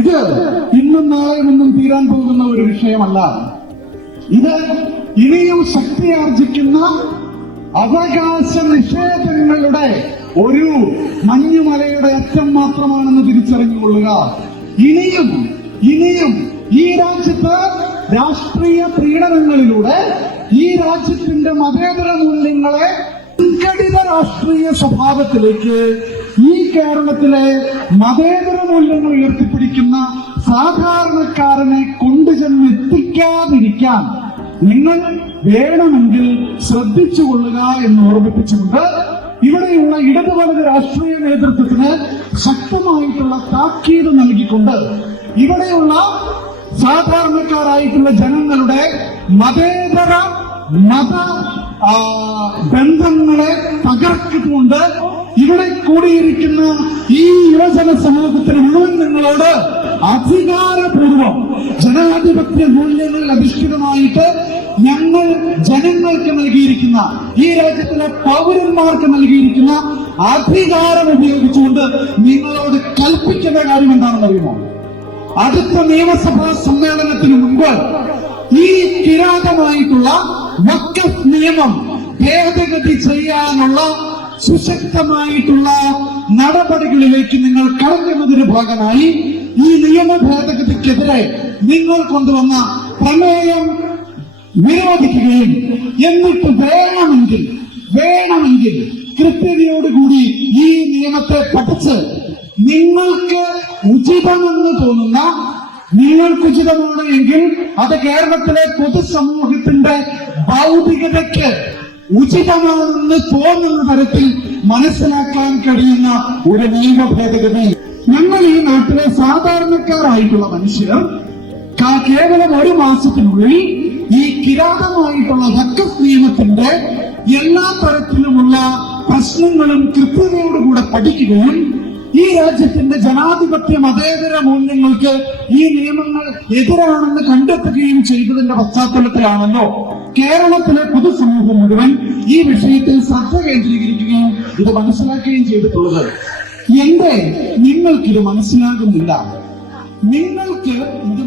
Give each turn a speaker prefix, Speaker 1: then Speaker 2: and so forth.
Speaker 1: ഇത് ഇന്നും നാളെയൊന്നും തീരാൻ പോകുന്ന ഒരു വിഷയമല്ല ഇത് ഇനിയും ശക്തിയാർജിക്കുന്ന അവകാശ നിഷേധങ്ങളുടെ ഒരു മഞ്ഞുമലയുടെ അറ്റം മാത്രമാണെന്ന് തിരിച്ചറിഞ്ഞുകൊള്ളുക ഇനിയും ഇനിയും ഈ രാജ്യത്ത് രാഷ്ട്രീയ പീഡനങ്ങളിലൂടെ ഈ രാജ്യത്തിന്റെ മതേതര മൂല്യങ്ങളെ സംഘടിത രാഷ്ട്രീയ സ്വഭാവത്തിലേക്ക് ഈ കേരളത്തിലെ മതേതര മൂല്യങ്ങൾ ഉയർത്തിപ്പിടിക്കുന്ന സാധാരണക്കാരനെ കൊണ്ടുചെന്നെത്തിക്കാതിരിക്കാൻ നിങ്ങൾ വേണമെങ്കിൽ ശ്രദ്ധിച്ചുകൊള്ളുക എന്ന് ഓർമ്മിപ്പിച്ചുകൊണ്ട് ഇവിടെയുള്ള ഇടതുവലത് രാഷ്ട്രീയ നേതൃത്വത്തിന് ശക്തമായിട്ടുള്ള താക്കീത് നൽകിക്കൊണ്ട് ഇവിടെയുള്ള സാധാരണക്കാരായിട്ടുള്ള ജനങ്ങളുടെ മതേതര മത ബന്ധങ്ങളെ തകർക്കുന്നുണ്ട് ഇവിടെ കൂടിയിരിക്കുന്ന ഈ യുവജന സമൂഹത്തിന് മുഴുവൻ നിങ്ങളോട് അധികാരപൂർവം ജനാധിപത്യ മൂല്യങ്ങളിൽ അധിഷ്ഠിതമായിട്ട് ഞങ്ങൾ ജനങ്ങൾക്ക് നൽകിയിരിക്കുന്ന ഈ രാജ്യത്തിലെ പൗരന്മാർക്ക് നൽകിയിരിക്കുന്ന അധികാരം ഉപയോഗിച്ചുകൊണ്ട് നിങ്ങളോട് കൽപ്പിക്കുന്ന കാര്യം എന്താണെന്ന് അറിയുമോ അടുത്ത നിയമസഭാ സമ്മേളനത്തിന് മുമ്പ് ഈ കിരാതമായിട്ടുള്ള വക്കഫ് നിയമം ഭേദഗതി ചെയ്യാനുള്ള സുശക്തമായിട്ടുള്ള നടപടികളിലേക്ക് നിങ്ങൾ കടക്കുന്നതിന് ഭാഗമായി ഈ നിയമ ഭേദഗതിക്കെതിരെ നിങ്ങൾ കൊണ്ടുവന്ന പ്രമേയം നിരോധിക്കുകയും എന്നിട്ട് വേണമെങ്കിൽ വേണമെങ്കിൽ കൃത്യതയോടുകൂടി ഈ നിയമത്തെ പഠിച്ച് നിങ്ങൾക്ക് ഉചിതമെന്ന് തോന്നുന്ന നിങ്ങൾക്ക് ഉചിതമാണ് എങ്കിൽ അത് കേരളത്തിലെ പൊതുസമൂഹത്തിന്റെ ഭൗതികതയ്ക്ക് ഉചിതമാണെന്ന് തോന്നുന്ന തരത്തിൽ മനസ്സിലാക്കാൻ കഴിയുന്ന ഒരു നിയമ ഭേദഗതി ഞങ്ങൾ ഈ നാട്ടിലെ സാധാരണക്കാരായിട്ടുള്ള മനുഷ്യർ കേവലം ഒരു മാസത്തിനുള്ളിൽ ഈ കിരാതമായിട്ടുള്ള വക്കസ് നിയമത്തിന്റെ എല്ലാ തരത്തിലുമുള്ള പ്രശ്നങ്ങളും കൃത്യതയോടുകൂടെ പഠിക്കുകയും ഈ രാജ്യത്തിന്റെ ജനാധിപത്യ മതേതര മൂല്യങ്ങൾക്ക് ഈ നിയമങ്ങൾ എതിരാണെന്ന് കണ്ടെത്തുകയും ചെയ്തതിന്റെ പശ്ചാത്തലത്തിലാണെന്നോ കേരളത്തിലെ പൊതുസമൂഹം മുഴുവൻ ഈ വിഷയത്തിൽ ശ്രദ്ധ കേന്ദ്രീകരിക്കുകയും ഇത് മനസ്സിലാക്കുകയും ചെയ്തിട്ടുള്ളത് എന്തേ നിങ്ങൾക്കിത് മനസ്സിലാകുന്നില്ല നിങ്ങൾക്ക് ഇത്